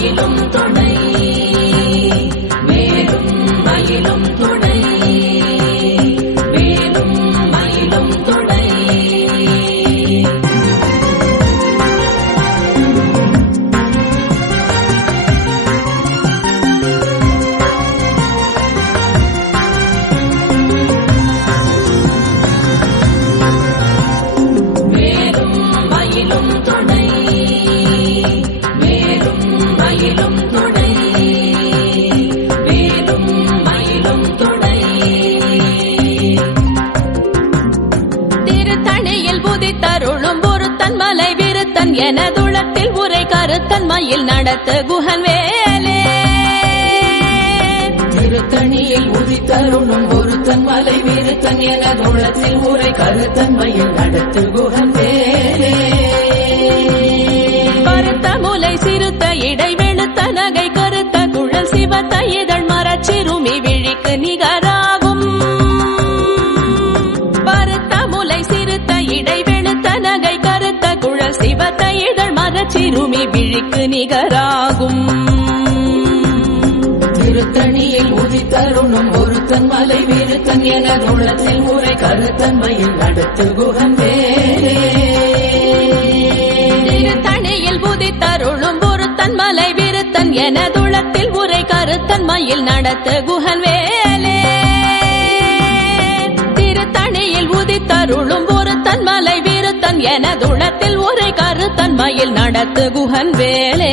மயிலும் துணை. மேலும் மயிலும் நடத்து குகன் வேலே திருத்தணியில் உதித்தருணும் ஒருத்தன் மலை வீருத்தன் என துளத்தில் உரை கருத்தன்மையில் நடத்து குகன் வேலே பருத்த முலை சிறுத்த இடை வெளுத்த நகை கருத்த குழல் சிவத்த இதழ் மரச்சிறுமி விழிக்கு நிகராகும். பருத்த முலை சிறுத்த இடை வெளுத்த நகை கருத்த குழல் சிவத்த இதழ் மரச்சிறுமி விழிக்கு நிகராகும். திருத்தணியில் உதித்தருணும் ஒருத்தன் மலை வீருத்தன் என துளத்தில் உரை கருத்தன்மையில் நடத்து குகன் வேலே திருத்தணியில் மலை விருத்தன் உரை கருத்தன் மயில் நடத்து குகன் வேலே. திருத்தணியில் உதித்தருளும் எனதுளத்தில் உரை கருத்தன் மயில் நடத்து குகன் வேலே.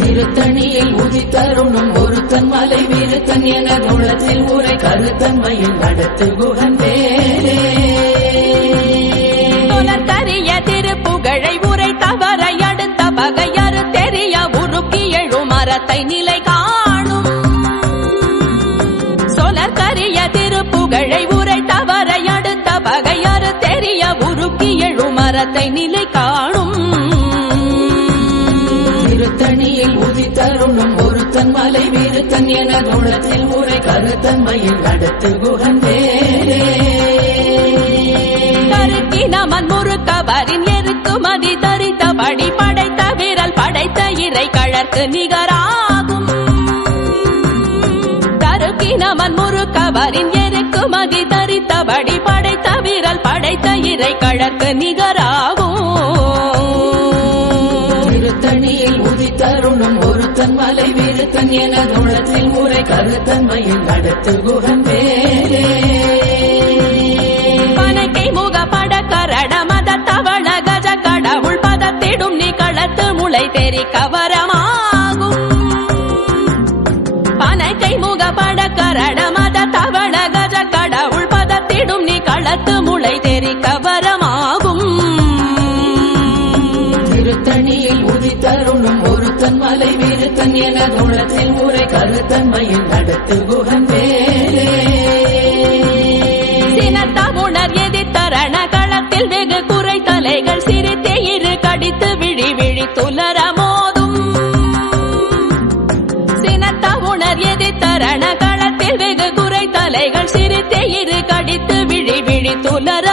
திருத்தணியில் உதித்தருணும் ஒருத்தன் மலை வீருத்தன் என துளத்தில் உரை கருத்தன்மையில் நடத்து குகன் வேலே. புலர்கரிய திருப்புகழை உரை தவறை அடுத்த பகையறு தெரிய உருக்கி மரத்தை நிலை காணும் தெரிய உருக்கி எழும் மரத்தை நிலை காணும். திருத்தணியில் உதித்தருணும் ஒருத்தன் மலை வீருத்தன் என துளத்தில் உரை கருத்தன்மையில் நடத்து குகன் வேலே கருக்கி நமன் முறுக்கவரின் எருக்கு மதி தரித்தபடி படைத்த விரல் படைத்த இறை கழற்கு நிகராகும். கருக்கி நமன் முறுக்கவரின் எருக்கு மதி தரித்தபடி படைத்த விரல் படைத்த இறை கழற்கு நிகராகும். திருத்தணியில் உதித்தருணும் ஒருத்தன் மலை வீருத்தன் என துளத்தில் உரை கருத்தன்மையில் நடத்து குகன் வேலே பனக்கை முக பட கரட மத தவள கஜ கடவுள் பதத்திடும் நீ களத்து முளை தெரி கவரமாகும். பனக்கை முக பட கரட தெரி கவரமாகும். திருத்தணியில் உதித்தருணும் ஒருத்தன் மலை வீருத்தன் என துளத்தில் உரை கருத்தன்மையில் நடத்து குகன் வேலே சினத்தமுணர் எதிர்த்தரண களத்தில் வெகு குறை தலைகள் சிரித்தே இரு கடித்து விழி விழி துலர மோதும். சினத்த உணர் எதிர்த்தரண களத்தில் வெகு குறை தலைகள் சிரித்தே இரு கடித்து விழி விழி துலர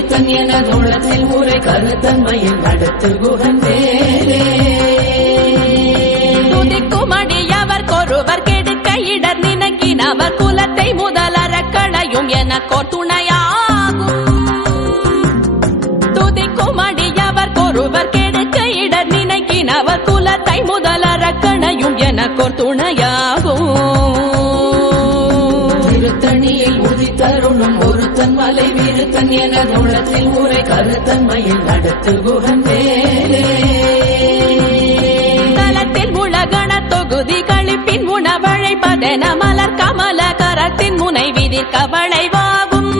மலை வீருத்தன் என துளத்தில் உரை கருத்தன்மையில் நடத்து குகன் வேலே துதிக்கும் அடியவர் கொருவர் கெடுக்க இடர் நினைக்கினவர் குலத்தை முதலற களையும் எனக்கோர் துணையாகும் துதிக்கும் அடியவர் கொருவர் கெடுக்க இடர் நினைக்கினவர் குலத்தை முதலற களையும் எனக்கோர் துணையாகும் வீருத்தன் என துளத்தில் உரை கருத்தன்மையில் நடத்து குகன் வேலே தலத்தில் உலகண தொகுதி கழிப்பின் உணவழைப்பதென மலர் கமல கரத்தின் முனை விதிர் கவளைவாகும்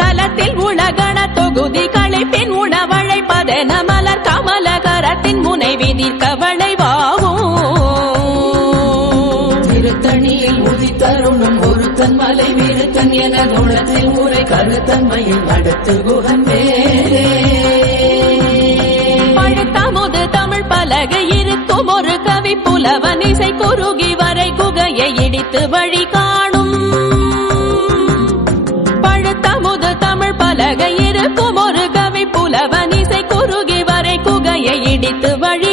தலத்தில் உலகண தொகுதி கழிப்பின் உணவழைப்பதென மலர் கமல கரத்தின் முனை விதிர் கவளைவாகும் திருத்தணியில் உதித்தருணும் கருத்தன் மலை வீடுத்தன் என குணத்தில் ஊரை கருத்தன்மையில் அடுத்து குகன் வேறே தமிழ் பலகை இருக்கும் ஒரு கவி புலவன் இசை குறுகி வரை குகையை இடித்து வழி காணும். பழுத்தமுது தமிழ் பலகை இருக்கும் ஒரு கவி புலவன் இசை குறுகி வரை குகையை இடித்து வழி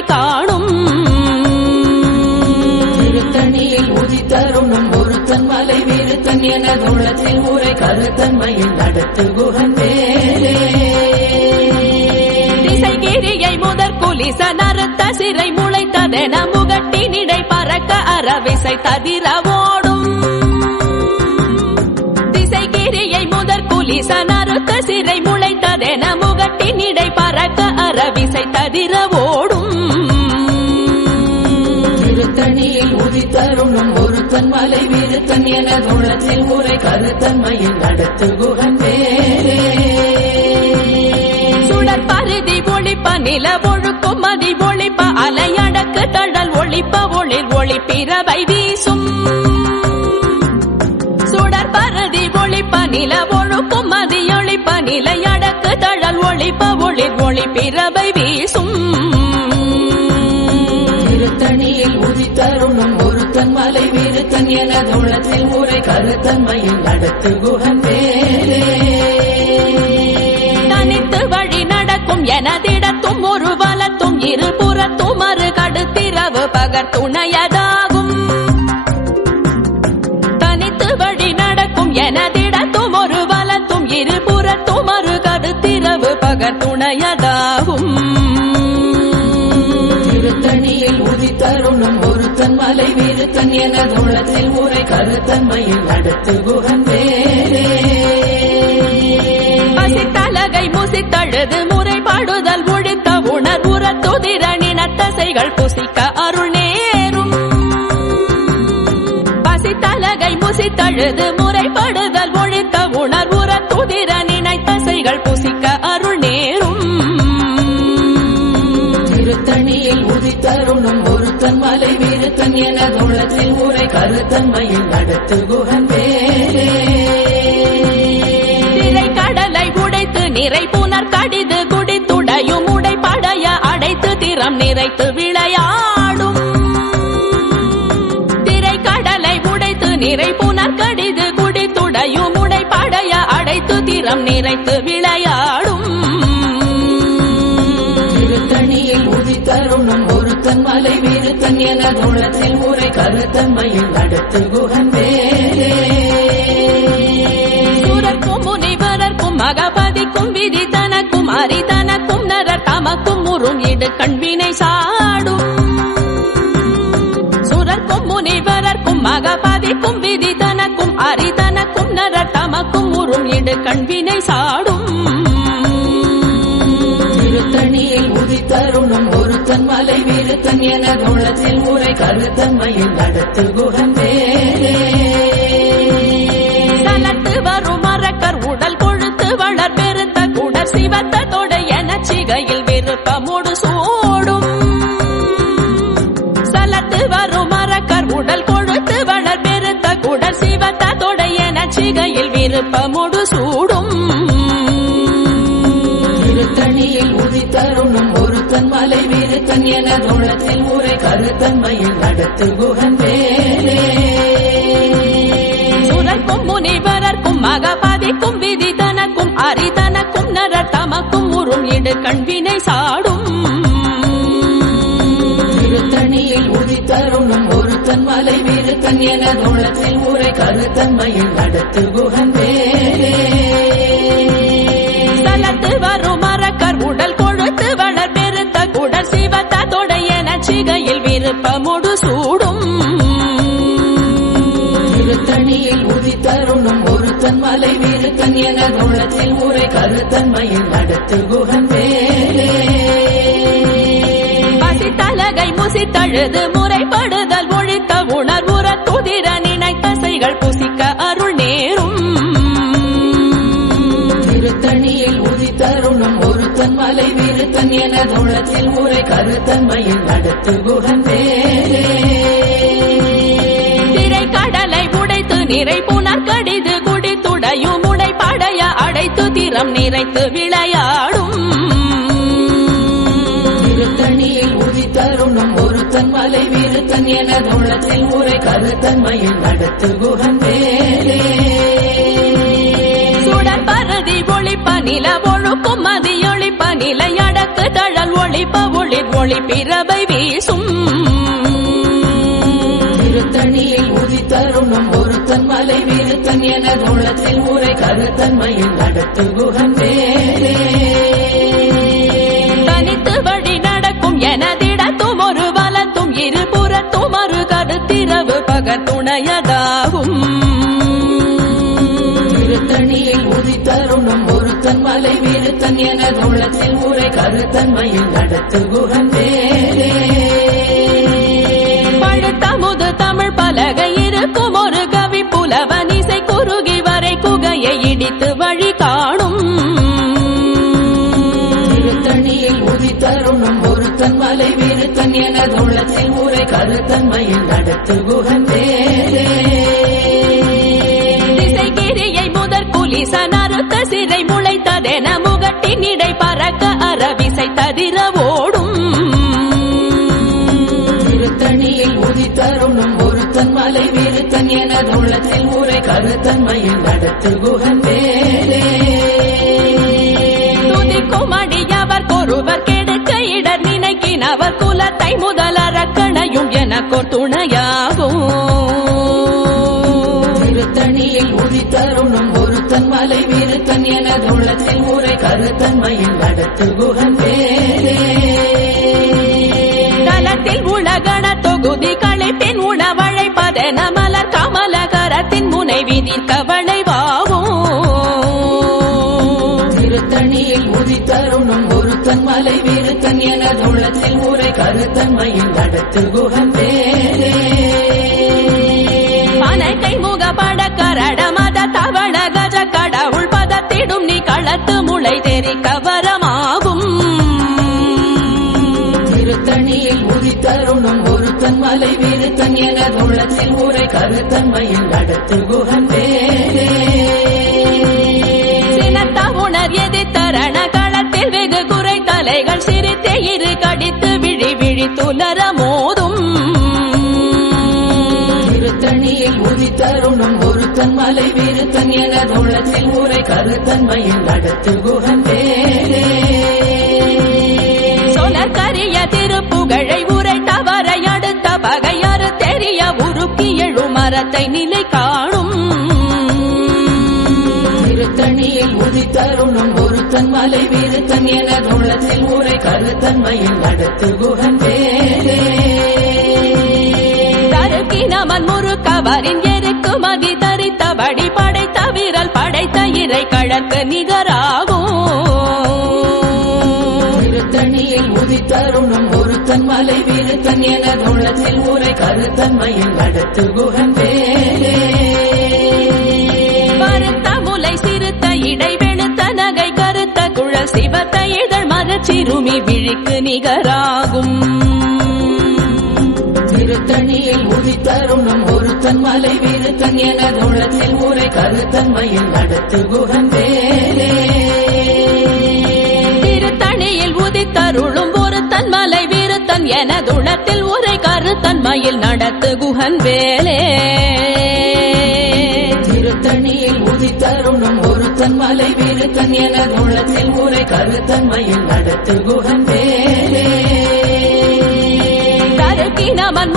என தோளத்தில் உரை கருத்தன்மையில் நடத்து குகன் திசைகிரியை முதற் குலிச நறுத்த சிறை முளைத்ததென முகட்டினிடை பறக்க அறவிசை தவிர ஓடும் திசைகிரியை முதற் குலிச நறுத்த சிறை முளைத்ததென முகட்டினிடை பறக்க அறவிசை தவிர ஓடும் திருத்தணியில் உதித்தருணும் ஒருத்தன் மலை விருத்தன் என தோளத்தில் உரை கருத்தன்மையில் நடத்து குகன் வேலே சுடர் பருதி ஒளிப்ப நில ஒழுக்கும் மதி ஒளிப்ப அலையடக்கு தழல் ஒளிப்ப ஒளிர் ஒளி பிறவை வீசும். சுடர் பருதி ஒளிப்ப நில ஒழுக்கும் மதி ஒளிப்ப நிலையடக்கு தழல் ஒளிப்ப ஒளிர் ஒளி பிறவை வீசும். திருத்தணியில் உதித்தருணும் ஒருத்தன் மலை விருத்தன் என தோளத்தில் உரை கருத்தன்மையில் நடத்து குகன் வேலே தனித்து வழி நடக்கும் எனதிடத்தும் ஒரு வலத்தும் இரு புறத்தும் மறு கடுத்திரவு பகர் துணையதாகும் தனித்து வழி நடக்கும் எனதிடத்தும் ஒரு வலத்தும் இரு புறத்தும் மறு கடுத்திரவு பகர் துணையதாகும் திருத்தணியில் உதித்தருணும் ஒருத்தன் மலை விருத்தன் என தோளத்தில் உரை கருத்தன்மையில் நடத்து குகன் வேலே பசித்தலகை முசித்தழுது முறைப்பாடுதல் ஒழித்த உணர்வுற துதிரணினத்தசைகள் புசிக்க அருள் நேரும். பசித்தலகை முசித்தழுது முறைப்படுதல் ஒழித்த உணர்வுற துதிர நினைத்தசைகள் புசிக்க அருள் நேரும். திருத்தணியில் உதித்தருணும் ஒருத்தன் மலை விருத்தன் என தோளத்தில் உரை கருத்தன்மையில் நடத்து குகன் வேலே திரை கடலை உடைத்து நிறை புனர் கடிது குடித்துடையும் உடைப்படைய அடைத்து திறம் நிறைத்து விளையாடும். திரை கடலை உடைத்து நிறை புனர் கடிது குடித்துடையும் உடைப்படைய அடைத்து திறம் நிறைத்து விளையாடும். திருத்தணியில் உதித்தருணும் ஒருத்தன் மலை கருத்தன் என தோளத்தில் உரை கருத்தன்மையில் நடத்து குகன் வேலே சூரர்க்கும் முனிவரர்க்கும் மகபதிக்கும் விதி தனக்கும் அரி தனக்கும் நர தமக்கும் முறும் இடு கண்வினை சாடும். சுரர்க்கும் முனிவரர்க்கும் மகபதிக்கும் விதி தனக்கும் அரி தனக்கும் நர தமக்கும் முறும் இடு கண்வினை சாடும். உதித்தருணும் ஒருத்தன் மலை விருத்தன் என தோளத்தில் உரை கருத்தன்மையில் நடத்து குகன் வேலே சலத்து வரும் மரக்கர் உடல் கொழுத்து வளர் பெருத்த குடர் சிவத்த தொடை என சிகையில் விருப்பமுடு சூடும். சலத்து வரும் மரக்கர் உடல் கொழுத்து வளர் பெருத்த குடர் சிவத்த தொடை என சிகையில் விருப்பமுடு சூடும். மலை விருத்தன் என தோளத்தில் உரை கருத்தன்மையில் நடத்து குகன் வேலே சுரர்க்கும் முனிவரர்க்கும் மகபதிக்கும் விதி தனக்கும் அரி தனக்கும் நரர் தமக்கும் உறும் இடு கண்வினை சாடும். திருத்தணியில் உதித்தருணும் ஒருத்தன் மலை விருத்தன் என தோளத்தில் உரை கருத்தன்மையில் நடத்து குகன் வேலே விருப்பமுடு சூடும். திருத்தணியில் உதித்தருணும் ஒருத்தன் மலை விருத்தன் என தோளத்தில் உரை கருத்தன்மையில் நடத்து குகன் வேலே பசித்தலகை முசித்தழுது முறைப்படுதல் ஒழித்த உணர்வுற துதிர நினைத்தசைகள் புசிக்க அருள் நேரும் ஒருத்தன் மலை விருத்தன் என தோளத்தில் உரை கருத்தன்மையில் நடத்து குகன் வேலே திரை கடலை உடைத்து நிறை புனர் கடிது குடித்துடையும் உடைப்படைய அடைத்து திறம் நிறைத்து விளையாடும். திருத்தணியில் உதித்தருணும் ஒருத்தன் மலை விருத்தன் என தோளத்தில் உரை கருத்தன்மையில் நடத்து குகன் வேலே ஒளிப்ப நில ஒழுக்கும் மதி தனிலை அடக்கு தழல் ஒளிப்ப ஒளிர் ஒளி பிறவை வீசும். திருத்தணியில் உதித்தருணும் ஒருத்தன் மலை விருத்தன் என தோளத்தில் உரை கருத்தன்மையில் நடத்து குகன் வேலே தனித்து வழி நடக்கும் எனதிடத்தும் ஒரு வலத்தும் இருபுறத்தும் ஒரு கருத்திரவு பகத்துணையதாகும். திருத்தணியில் உதித்தருணும் கருத்தன் மலை விருத்தன் என தோளத்தில் உரை கருத்தன்மையில் நடத்து குகன் வேலே பழுத்தமுது தமிழ் பலகை இருக்கும் ஒரு கவி புலவன் இசை குறுகி வரை குகையை இடித்து வழி காணும். திருத்தணியில் உதித்தருணும் ஒருத்தன் மலை விருத்தன் என தோளத்தில் உரை கருத்தன்மையில் நடத்து குகன் வேலே முளைத்ததென முகட்டின் இடை பறக்க அறவிசை ததிர ஓடும். திருத்தணியில் உதித்தருணும் ஒருத்தன் மலை விருத்தன் என தோளத்தில் உரை கருத்தன்மையில் நடத்து குகன் வேலே துதிக்கும் அடியவர் கொருவர் கெடுக்க இடர் நினைக்கினவர் குலத்தை முதலறக்கணையும் எனக்கோர் துணையாகும். மலை விருத்தன் என தோளத்தில் உரை கருத்தன்மையில் நடத்து குகன் வேலே தலத்தில் உலகண தொகுதி களைப்பின் உணவழைப்பதென மலர் கமலகரத்தின் முனை விதிர்க்க வளைவாகும் திருத்தணியில் உதித்தருணும் ஒருத்தன் மலை விருத்தன் என தோளத்தில் உரை கருத்தன்மையில் நடத்து குகன் வேலே முகப்பட கரட மத தவள களத்து முளை தெரிக்க வரமாகும் திருத்தணியில் உதித்தருணும் ஒருத்தன் மலை விருத்தன் என தோளத்தில் உரை கருத்தன்மையில் நடத்து குகன் வேலே சினத்த உணர் எதிர்த்தரண களத்தில் வெகு குறை தலைகள் சிரித்தே இரு கடித்து விழி விழி துலர மோதும். உதித்தருணும் ஒருத்தன் மலை விருத்தன் என தோளத்தில் உரை கருத்தன்மையில் நடத்து குகன் வேலே சொலர் கரிய திருப்புகழை உரை தவறை அடுத்த பகையாறு தெரிய உருக்கி எழும் மரத்தை நிலை காணும். திருத்தணியில் உதித்தருணும் ஒருத்தன் மலை விருத்தன் என தோளத்தில் உரை கருத்தன்மையில் நடத்து குகன் வேலே தருக்கினமன் முறுக்கவரின் எருக்கு மதி தரித்தபடி படைத்த விரல் படைத்த இறை கழக்கு நிகராகும். திருத்தணியில் உதித்தருணும் ஒருத்தன் மலை விருத்தன் என தோளத்தில் உரை கருத்தன்மையில் நடத்து குகன் வேலே பருத்த முலை சிறுத்த இடை வெளுத்த நகை கருத்த குழல் சிவத்த இதழ் மரச்சிறுமி விழிக்கு நிகராகும். திருத்தணியில் உதித்தருணும் ஒருத்தன் மலை விருத்தன் என தோளத்தில் உரை கருத்தன்மையில் நடத்து குகன் வேலே திருத்தணியில் உதித்தருளும் ஒரு தன்மலை விருத்தன் என துளத்தில் உரை கருத்தன்மையில் நடத்து குகன் வேலே திருத்தணியில் உதித்தருணும் ஒருத்தன் மலை விருத்தன் என தோளத்தில் உரை கருத்தன்மையில் நடத்து குகன் வேலே தருக்கினமன்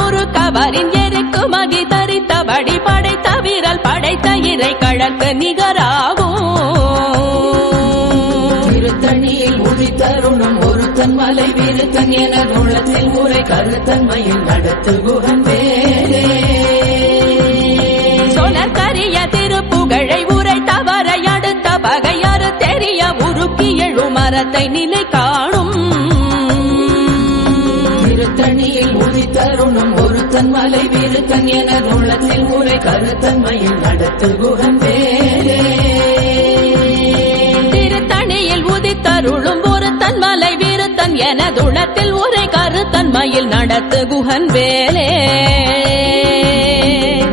முறுக்கவரின் எருக்கு மதி தரித்தபடி படைத்த விரல் படைத்த இறை கழக்கு நிகராகும். திருத்தணியில் உதித்தருணும் ஒருத்தன் மலை விருத்தன் என தோளத்தில் உரை கருத்தன்மையில் நடத்து குகன் வேலே சொலர் கரிய திருப்புகழை உரை தவறை அடுத்த பகையாறு தெரிய உருக்கி எழும் மரத்தை நிலை காணும். தருணம் உதித்தருணும் ஒருத்தன் மலை விருத்தன் என உள்ளத்தில் உரை கருத்தன்மையில் நடத்து குகன் வேலே திருத்தணியில் உதித்தருளும் ஒரு தன்மலை விருத்தன் என துளத்தில் உரை கருத்தன்மையில் நடத்து குகன் வேலே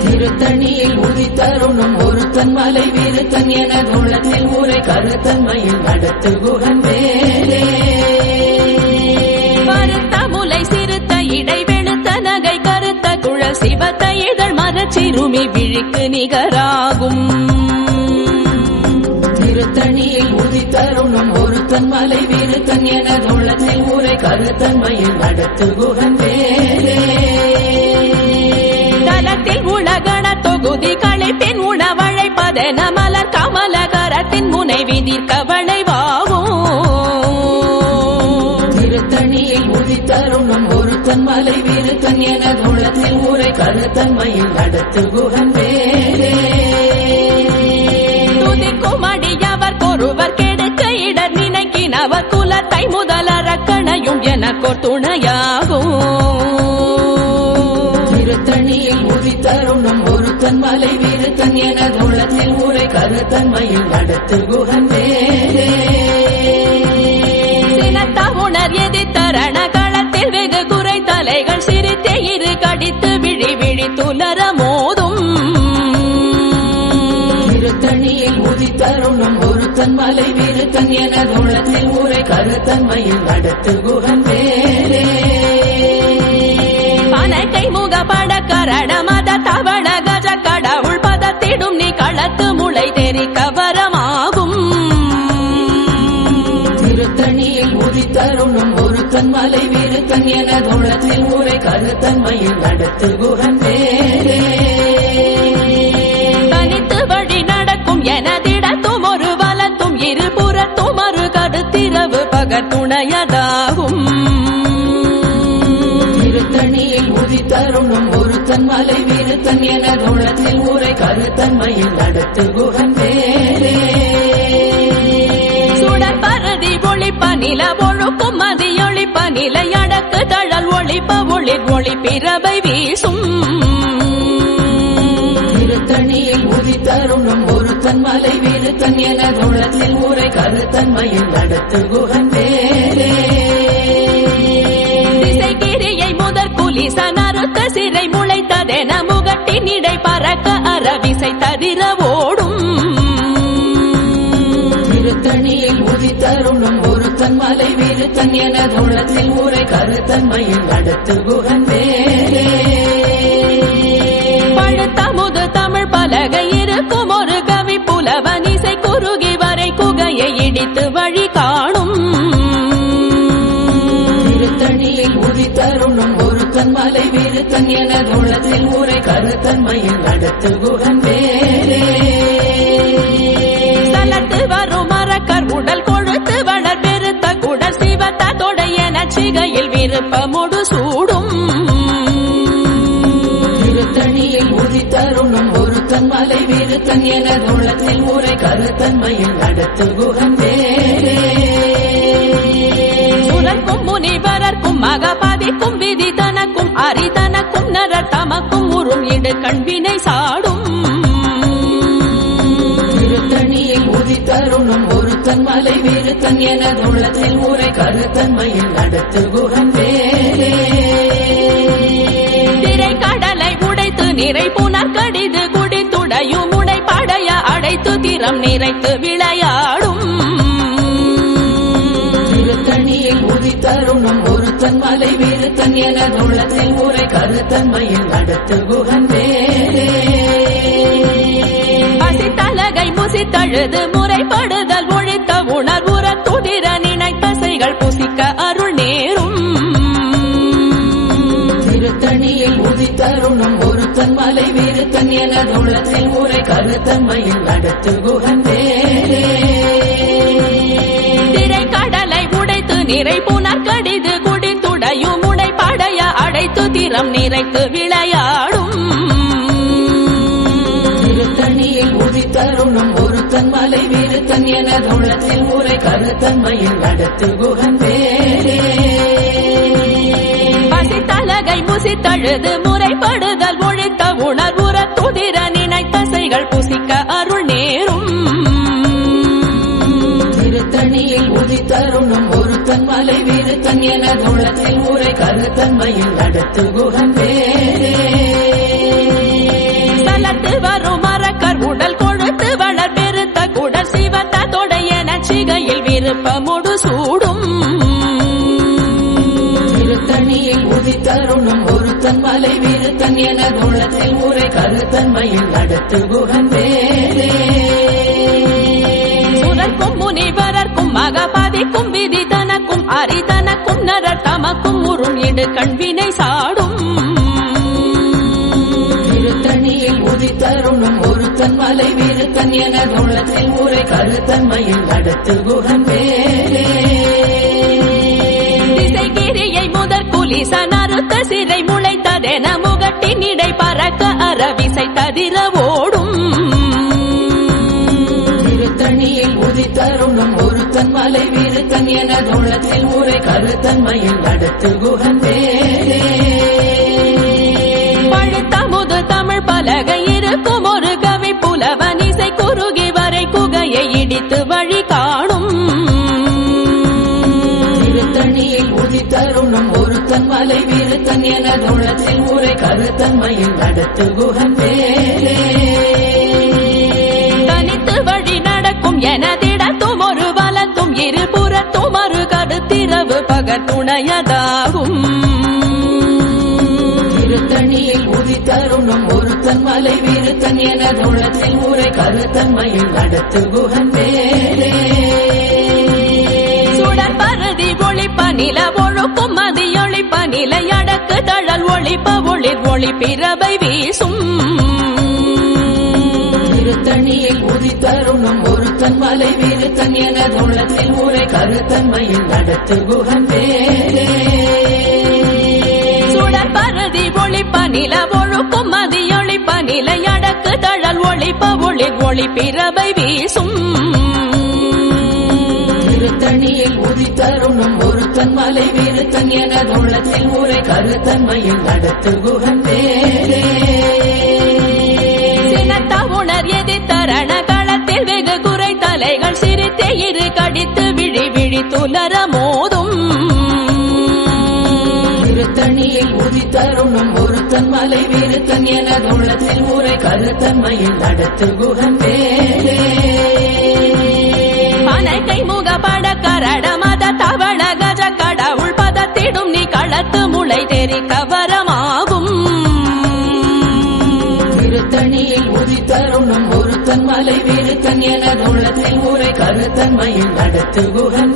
திருத்தணியில் உதித்தருணும் ஒருத்தன் மலை விருத்தன் என உள்ளத்தில் உரை கருத்தன்மையில் நடத்து குகன் வேலே சிவத்த இதழ் மரச்சிறுமி விழிக்கு நிகராகும். திருத்தணியில் உதித்தருணும் ஒருத்தன் மலை விருத்தன் என உள்ளத்தில் ஊரை கருத்தன்மையில் நடத்து குகன் வேலே தலத்தில் உலகண தொகுதி களைப்பின் உணவழைப்பதென மலர் கமலகரத்தின் முனை விதிர்க்க வளைவாகும். திருத்தணியில் உதித்தருணும் ஒருத்தன் மலை விருத்தன் என உள்ளத்தில் ஊரை கருத்தன்மையில் நடத்து குகன் வேலே துதிக்கும் அடியவர் ஒருவர் கெடுக்க இடர் நினைக்கினவர் குலத்தை முதலறக்கணையும் எனக்கோர் துணையாகும் திருத்தணியில் உதித்தருணும் ஒருத்தன் மலை விருத்தன் என உள்ளத்தில் ஊரை கருத்தன்மையில் நடத்து குகன் வேலே குறை தலைகள் சிரித்தே இரு கடித்து விழி விழி துலர மோதும். திருத்தணியில் உதித்தருணும் ஒருத்தன் மலை விருத்தன் என உள்ளத்தில் ஊரை கருத்தன்மையில் நடத்து குகன் வேலே பனக்கை முகப்பட கரண மத தவள கஜ கடவுள் பதத்திடும் நீ களத்து முளை தெரிக்க வரமாகும் திருத்தணியில் உதித்தருணும் ஒருத்தன் மலை விருத்தன் என உள்ளத்தில் ஊரை கருத்தன்மையில் நடத்து குகன் வேலே தனித்து வழி நடக்கும் எனதிடத்தும் ஒரு வலத்தும் இரு புறத்தும் மறு கடுத்திரவு பகத்துணையதாகும் திருத்தணியில் உதித்தருணும் ஒருத்தன் மலை விருத்தன் என உள்ளத்தில் ஊரை கருத்தன்மையில் நடத்து குகன் வேலே ஒளிப்ப நில ஒழுக்கும் மதியொளிப்ப நிலை அடக்கு தழல் ஒளிப்ப ஒளிர் ஒளி பிறவை வீசும். திருத்தணியில் உதித்தருணும் ஒருத்தன் மலை விருத்தன் என உள்ளத்தில் ஊரை கருத்தன்மையில் நடத்து குகன் வேலே திசைகிரியை முதற் குலிச நறுத்த சிறை முளைத்ததென முகட்டின் இடை பறக்க அறவிசை தவிர மலை விருத்தன் என உள்ளத்தில் ஊரை கருத்தன்மையில் நடத்து குகந்தே வேலே பழுத்த முது தமிழ் பலகை இருக்கும் ஒரு கவி புலவன் இசை குறுகி வரை குகையை இடித்து வழி காணும். திருத்தணியில் உதித்தருணும் ஒருத்தன் மலை விருத்தன் என உள்ளத்தில் ஊரை கருத்தன்மையில் நடத்து குகந்தே வேலே தலத்து வரும் மரக்கர் உடல் சிகையில் விருப்பமுடு சூடும். திருத்தணியில் உதித்தருணும் ஒருத்தன் மலை விருத்தன் என உள்ளத்தில் ஊரை கருத்தன்மையில் நடத்து குகன் வேலே சுரர்க்கும் முனிவரர்க்கும் மகபதிக்கும் விதி தனக்கும் அரிதனக்கும் நரர் தமக்கும் உறும் இடு கண்வினை சாடும். திருத்தணியில் உதித்தருணும் ஒருத்தன் மலை விருத்தன் என உள்ளத்தில் ஊரை கருத்தன்மையில் வேலே திரை கடலை உடைத்து நிறை புனர் கடிது குடித்துடையும் உடை படைய அடைத்து திறம் நிறைத்து விளையாடும். திருத்தணியில் உதித்தருணும் ஒருத்தன் மலை விருத்தன் என உள்ளத்தில் ஊரை கருத்தன்மையில் நடத்து குகன் வேலே பசித்தலகை முசித்தழுது முறைப்படுதல் நினைத்தசைகள் புசிக்க அருள் நேரும். திருத்தணியில் உதித்தருணும் ஒருத்தன் மலை விருத்தன் என உள்ளத்தில் ஊரை கருத்தன்மையில் நடத்து வேலே திரை. கடலை உடைத்து நிறை புனர் கடிது குடித்துடையும் உடை படைய அடைத்து திறம் நிறைத்து விளையாடும். ஒருத்தன் மலை விருத்தன் என உள்ளத்தில் ஊரை கருத்தன்மையில் நடத்து குகன் வேலே பசித்தலகை முசித்தழுது முறைப்படுதல் ஒழித்த உணர்வுற துதிர நினைத்தசைகள் புசிக்க அருள் நேரும். திருத்தணியில் உதித்தருணும் ஒருத்தன் மலை விருத்தன் என உள்ளத்தில் ஊரை கருத்தன்மையில் நடத்து குகன் விருப்பமுடு சூடும். திருத்தணியில் உதித்தருணும் ஒருத்தன் மலை விருத்தன் என உள்ளத்தில் ஊரை கருத்தன்மையில் நடத்து குகன் வேலே சுரர்க்கும் முனிவரர்க்கும் மகபதி மதிக்கும் விதி தனக்கும் அரிதனக்கும் நரர் தமக்கும் உறும் இடு கண்வினை சாடும். திருத்தணியில் உதித்தருணும் ஒருத்தன் மலை வீருத்தன் என உள்ளத்தில் உரை கருத்தன்மையில் நடத்து குகன் வேலே திசைகிரியை முதற் குலிசன் அறுத்த சிறை முளைத்ததென முகட்டின் இடை பறக்க அறவிசை ததிர ஓடும். திருத்தணியில் உதித்தருணும் ஒருத்தன் மலை வீருத்தன் என உள்ளத்தில் உரை கருத்தன்மையில் நடத்து குகன் வேலே பழுத்தமுது தமிழ் பலகை இருக்கும் மலை வீருத்தன் என உள்ளத்தில் உரை கருத்தன்மையில் நடத்து குகன் வேலே தனித்து வழி நடக்கும் எனதிடத்தும் ஒரு வலத்தும் இருபுறத்தும் ஒரு கருத்திரவு பகத்துணையதாகும் திருத்தணியில் உதித்தருணும் ஒருத்தன் மலை வீருத்தன் என உள்ளத்தில் உரை கருத்தன்மையில் நடத்து குகன் வேலே நில ஒழுக்கும் மதியொளிப்ப நிலை அடக்கு தழல் ஒளிப்ப ஒளிர் ஒளி பிறவை வீசும். திருத்தணியில் உதித்தருணும் ஒருத்தன் மலை வீருத்தன் என உள்ளத்தில் உரை கருத்தன்மையில் நடத்து குகன் வேலே சுடர் பருதி ஒளிப்ப நில ஒழுக்கும் மதியொளிப்ப நிலை அடக்கு தழல் ஒளிப்ப ஒளிர் ஒளி பிறவை வீசும். உதித்தருணும் ஒருத்தன் மலை வீருத்தன் என உள்ளத்தில் உரை கருத்தன்மையில் நடத்து குகன் வேலே உணர் எதிர்த்தரண களத்தில் வெகு குறை தலைகள் சிரித்தே இரு கடித்து விழி விழி துலர மோதும். திருத்தணியில் உதித்தருணும் ஒருத்தன் மலை வீருத்தன் என உள்ளத்தில் உரை கருத்தன்மையில் நடத்து குகன் வேலே பனைக்கை முகப்பட கரட மத தவள கஜ கடவுள் பதத்திடும் நீ களத்து முளை தெரி கவரமாகும். திருத்தணியில் உதித்தருணும் ஒருத்தன் மலை வீருத்தன் என உள்ளத்தில் உரை கருத்தன்மையில் நடத்து குகன்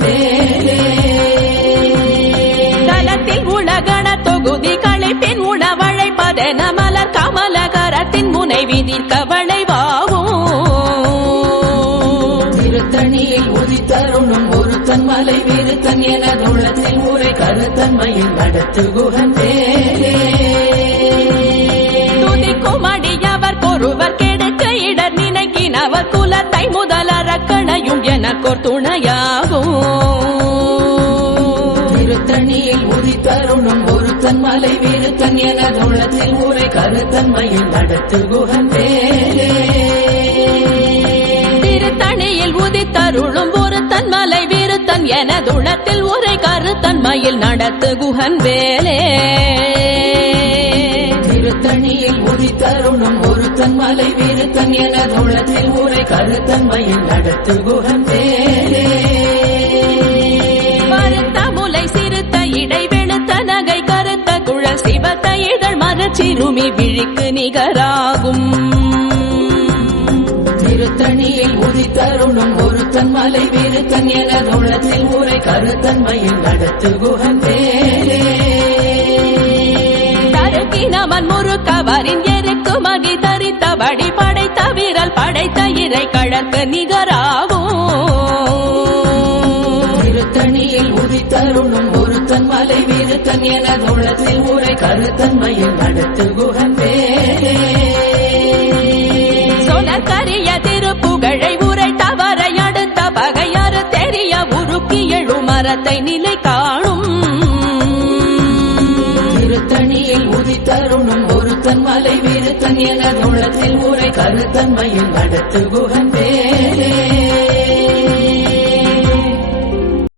தலத்தில் உலகண தொகுதி களைப்பின் உணவழைப்பதென மலர் கமல கரத்தின் முனை விதிர் கவளை ஒருத்தன் மலை வீருத்தன் என உள்ளத்தில் உரை கருத்தன்மையில் நடத்து குகன் துதிக்கும் அடியவர் கொருவர் கெடுக்க இடர் நினைக்கினவர் குலத்தை முதலறக்கணையும் எனக்கோர் துணையாகும். திருத்தணியில் உதித்தருணும் ஒருத்தன் மலை வீருத்தன் என உள்ளத்தில் உரை கருத்தன்மையில் நடத்து குகன் வேலே எனதுளத்தில் உரை கருத்தன்மையில் நடத்து குஹன் வேலே. திருத்தணியில் உதித்தருணும் ஒருத்தன் மலை வீருத்தன் என உள்ளத்தில் உரை கருத்தன்மையில் நடத்து குகன் வேலே. சிவத்த இதழ் மரச்சிறுமி விழிக்கு நிகராகும். திருத்தணியில் உதித்தருணும் கருத்தன் மலை வீருத்தன் என தோழத்தில் ஊரை கருத்தன் மயில் நடத்து குகன் வேலே தருக்கினவன் முறுக்கவரின் எருக்கு மகி தரித்தபடி படைத்த வீரல் படைத்த இறை கழற்கு நிகராகும். திருத்தணியில் உதித்தருணும் ஒருத்தன் மலை வீருத்தன் என தோழத்தில் ஊரை கருத்தன் மயில் நடத்து குகன் வேலே சொலக்கரிய திருப்புகழை தெரிய உருக்கி எழு மரத்தை நிலை காணும். திருத்தணியில் உதித்தருணும் ஒருத்தன் மலை வீருத்தன் என உள்ளத்தில் உரை கருத்தன்மையில் அடுத்து குகன் வேலே